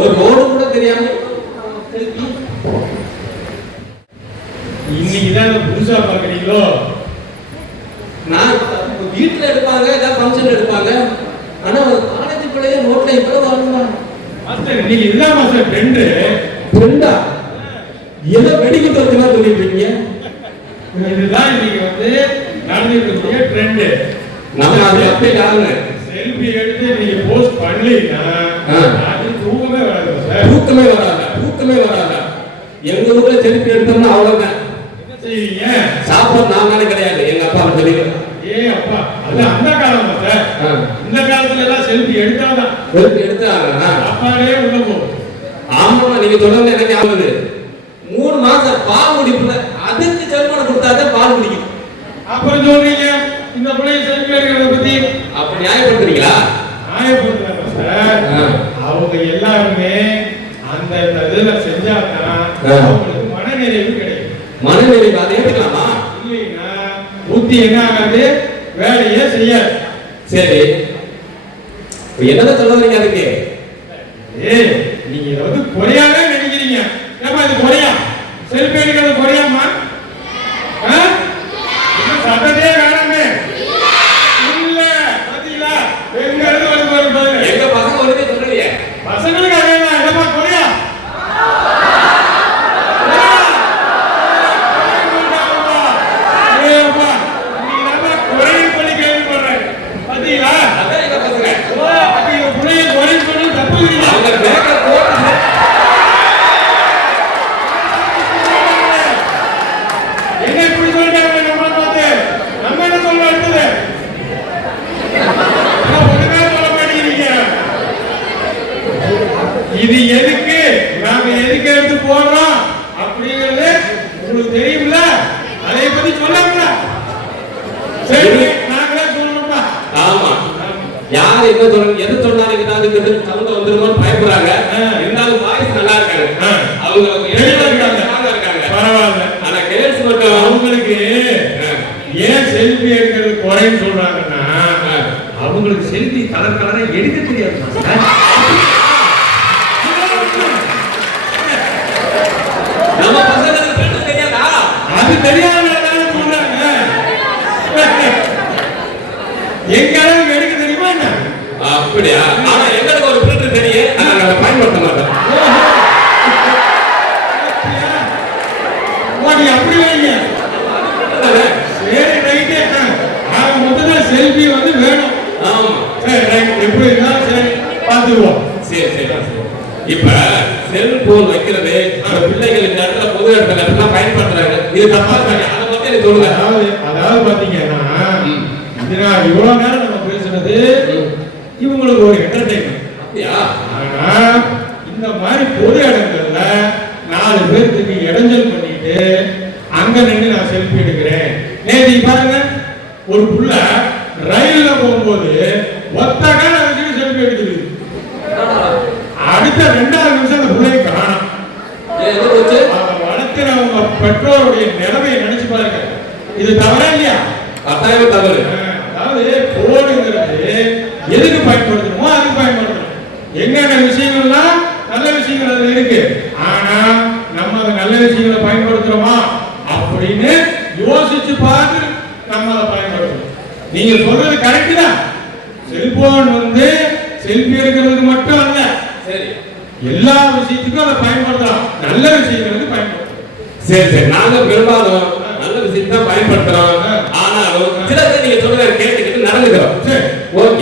ஒரு ரோடு கூட தெரியாம இன்னைக்குதான் புதுசா பாக்குறீங்களோ? நான் வீட்டுல எடுப்பாங்க, ஏதாவது ஃபங்க்ஷன் எடுப்பாங்க. ஆனா காலேஜ் பிள்ளைய ரோட்ல இப்ப வரணுமா மாஸ்டர்? இன்னைக்கு இதுதான் மாஸ்டர் ட்ரெண்ட். ட்ரெண்டா? ஏதோ வெடிக்கிட்டு வச்சுனா சொல்லிட்டு இருக்கீங்க. இதுதான் இன்னைக்கு நடந்துட்டு இருக்க ட்ரெண்ட். நம்ம அது அப்டேட் ஆகுங்க. செல்ஃபி எடுத்து நீங்க போஸ்ட் பண்ணீங்கன்னா அது தூக்கமே வராது சார். தூக்கமே வராது. எங்க ஊர்ல செல்ஃபி எடுத்தோம்னா அவ்வளவுதான். என்ன செய்வீங்க? சாப்பாடு நாங்களே கிடையாது. எங்க அப்பா தெரியும். அப்பா அது அந்த காலம் சார். இந்த காலத்துல எல்லாம் செல்ஃபி எடுத்தாதான். செல்ஃபி எடுத்தாங்க. அப்பாலே உள்ள போகும். ஆமா, நீங்க தொடர்ந்து எனக்கு ஆகுது. 3 மாசம் பால் குடிப்புல அதுக்கு செல்மானம் கொடுத்தாதான் பால் குடிக்கும். அப்புறம் சொல்றீங்க இந்த பிள்ளைய செல்ஃபி எடுக்கிறத பத்தி அப்ப நியாயப்படுத்துறீங்களா? நியாயப்படுத்துறாங்க சார். அவங்க எல்லாருமே அந்த இதுல செஞ்சாதான் அவங்களுக்கு மனநிறைவு கிடைக்கும். மனநிறைவு அதை ஏற்றுக்கலாமா? இல்லைன்னா புத்தி என்ன ஆகாது, வேலையே செய்யாது. சரி, என்னதான் சொல்ல வரீங்க அதுக்கு? நீங்க குறையாவே நினைக்கிறீங்க. ஏப்பா இது குறையா? செல்ஃபி எடுக்கிறது குறையாமா? சட்டத்தையே வேணாமே. இல்ல பாத்தீங்களா? எங்க இருந்து வருது? எங்க பசங்க ஒண்ணுமே சொல்லலையே. பசங்களுக்கு அதேதான். என்னப்பா குறையா? இது எதுக்கு நாம எதுக்கு எடுத்து போடுறோம் அப்படிங்கிறது உங்களுக்கு தெரியும்ல? அதை பத்தி சொல்லல. சரி, நாங்களே சொல்லணும்ப்பா. ஆமா, யார் என்ன சொல்றாங்க, எது சொன்னாலும் ஏதாவது சவுண்ட் வந்துருமோன்னு பயப்படுறாங்க. இருந்தாலும் வாய்ஸ் நல்லா இருக்காங்க. அவங்க இருக்காங்க, பரவாயில்ல. ஆனா கேர்ள்ஸ் மட்டும் அவங்களுக்கு ஏன் செல்ஃபி எடுக்கிறது குறைன்னு சொல்றாங்கன்னா அவங்களுக்கு செல்ஃபி கலர் கலரா எடுக்க தெரியாது. நம்ம பசங்களுக்கு தெரியாதா? அது தெரியாதவங்க சொல்றாங்க. எங்க அளவுக்கு எடுக்க தெரியுமா என்ன? அப்படியா? ஆனா எங்களுக்கு ஒரு ஃபில்டர் தெரியும், ஆனா நாங்க பயன்படுத்த மாட்டோம். ஓடி அப்படி வைங்க. சரி ரைட்டே. ஆக மொத்தத்துல செல்ஃபி வேணும். ஆமா, சரி ரைட். எப்படி இருந்தாலும் சரி பார்த்துக்குவோம். சரி. இப்ப செல்போன் வைக்கிறது பிள்ளைகள் இந்த இடத்துல பொது இடத்துல பயன்படுத்துறாங்க. இது தப்பா தானே? அதை பத்தி எனக்கு சொல்லுங்க. அதாவது பாத்தீங்கன்னா இவ்வளவு நேரம் நம்ம பேசுனது இவங்களுக்கு ஒரு என்டர்டைன்மெண்ட். அப்படியா? ஆனா இந்த மாதிரி பொது இடங்கள்ல 4 பேருக்கு இடைஞ்சல் பண்ணிட்டு அங்க நின்று நான் செல்ஃபி எடுக்கிறேன். நேற்று பாருங்க, ஒரு புள்ள ரயில்ல போகும்போது ஒத்த கால வச்சுட்டு செல்ஃபி எடுக்குது. அடுத்த 2வது நிமிஷம் அந்த பிள்ளையை காணோம். வளர்க்கிறவங்க பெற்றோருடைய நிலைமையை நினைச்சு பாருங்க. இது தவறா இல்லையா? கட்டாயம் தவறு. அதாவது போனுங்கிறது எதுக்கு பயன்படுத்தணுமோ அதுக்கு பயன்படுத்தணும். என்னென்ன விஷயங்கள்லாம் நல்ல விஷயங்கள் அதுல இருக்கு. ஆனா நம்ம அந்த நல்ல விஷயங்களை பயன்படுத்துறோமா அப்படின்னு யோசிச்சு பார்த்து நம்ம அதை பயன்படுத்தணும். நீங்க சொல்றது கரெக்ட் தான். செல்போன் செல்ஃபி எடுக்கிறதுக்கு மட்டும் அல்ல, சரி, எல்லா விஷயத்துக்கும் அதை பயன்படுத்தலாம். நல்ல விஷயங்களுக்கு பயன்படுத்தலாம். சரி, நாங்க பெரும்பாலும் நல்ல விஷயத்தை பயன்படுத்துறோம். ஆனாலும் சில பேர் நீங்க சொல்றத கேட்டுக்கிட்டு நடந்துக்கிறோம். சரி, ஒரு